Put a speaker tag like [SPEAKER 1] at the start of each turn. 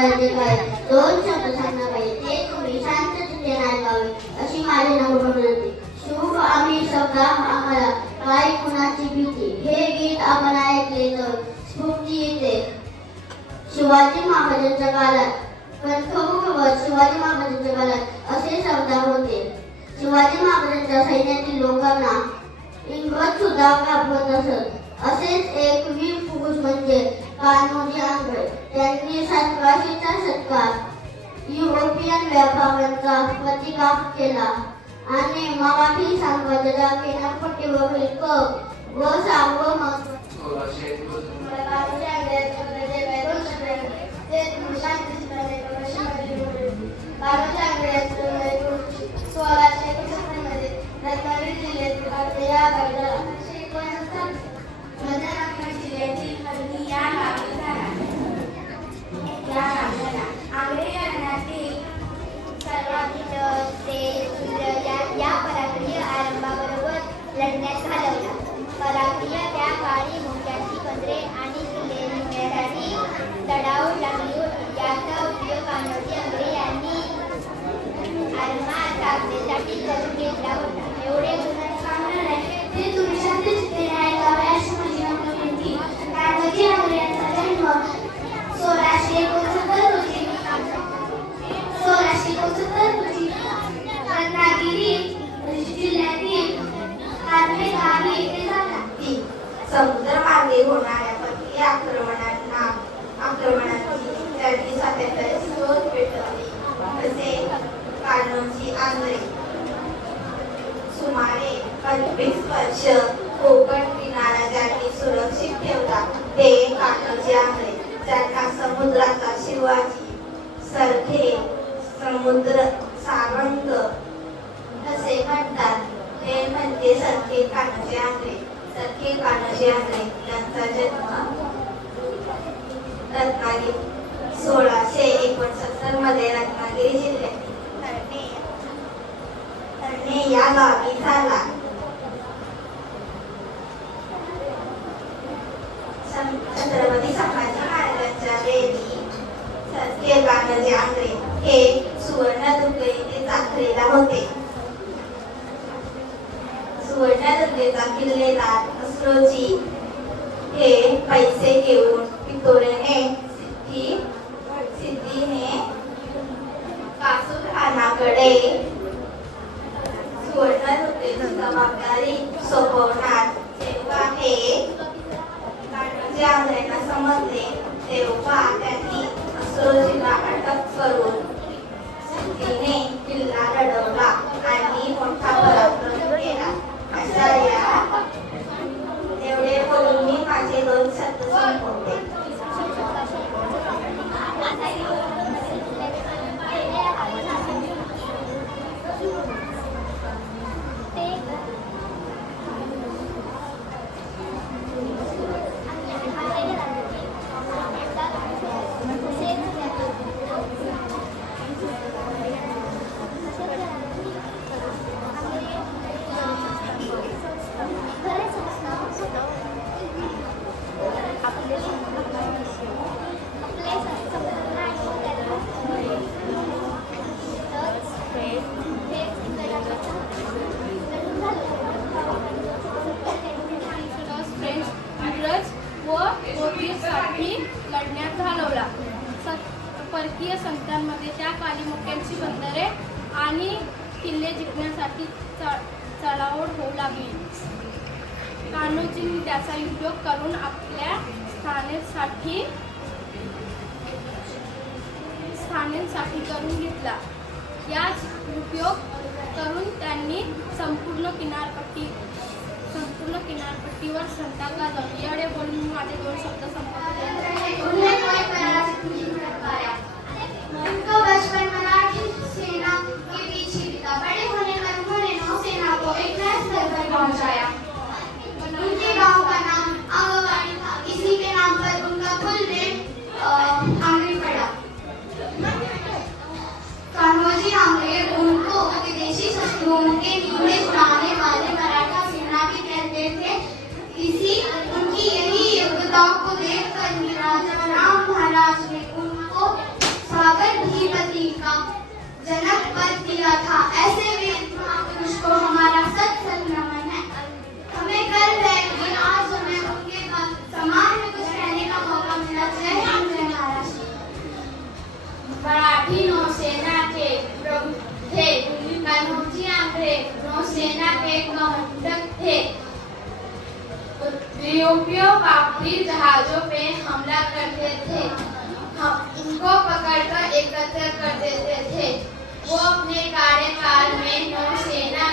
[SPEAKER 1] दोन शब्द सांगणार पाहिजे ते तुम्ही शांत चित्ते ऐकावे अशी माझी नम्र विनंती शुभ आम्ही शब्द आम्हाला काय कुणाची भीती? हे गीत आपण ऐकले तर स्फूर्ती येते. शिवाजी महाराजांच्या काळात पण शिवाजी महाराजांच्या काळात असे शब्द होते शिवाजी महाराजांच्या सैन्यातील लोकांना इंग्रज सुद्धा कापवत असत असेच एक वीर पुरुष म्हणजे कान्होजी आंग्रे त्यांनी सतराशेच्या शतकात युरोपियन व्यापाऱ्यांचा प्रतिकार केला. आणि मराठी साम्राज्याच्या किनारपट्टीवरील क व सार्वभौम ते आहे.
[SPEAKER 2] त्यांना समुद्राचा शिवाजी सरखे समुद्र सारंग असे म्हणतात. हे म्हणजे सरखे कान्होजी आहे. सरखे कान्होजी आंग्रे यांचा जन्म रत्नागिरी सोळाशे एकोणसत्तरमध्ये रत्नागिरी जिल्ह्यातील या गावी झाला. सरखे कान्होजी आंग्रे हे सुवर्णदुर्ग येथे चाकरीला होते. सुवर्णदुर्गेचा किल्लेदार असरोजी हे पैसे घेऊन पितोरेने सिद्धी सिद्धीने कासूरखानाकडे सुवर्णदुर्गेची जबाबदारी सोपवणार. तेव्हा हे समजले तेव्हा त्यांनी अटक करून तिने किल्ला लढवला आणि मोठा पराक्रम केला. अशा या एवढे बोलून मी माझे दोन शब्द संपवते.
[SPEAKER 3] परकीय संस्थांमध्ये त्या काली मुख्यांची बंदरे आणि किल्ले जिंकण्यासाठी चढाओढ होऊ लागली. कान्होजींनी त्याचा उपयोग करून आपल्या स्थानेसाठी स्थानांसाठी करून घेतला. याच उपयोग करून त्यांनी संपूर्ण किनारपट्टी संपूर्ण किनारपट्टीवर संता गाजवली. एवढे बोलून माझे दोन शब्द संपले
[SPEAKER 1] उनको बचपन मराठी सेना के पीछे बड़े होने पर उन्होंने नौसेना को एक नए स्तर पर पहुंचाया।
[SPEAKER 4] यूरोपियों काफ़ी जहाजों पे हमला करते थे। हम इनको पकड़कर एकत्र कर देते थे। वो अपने कार्यकाल में नौसेना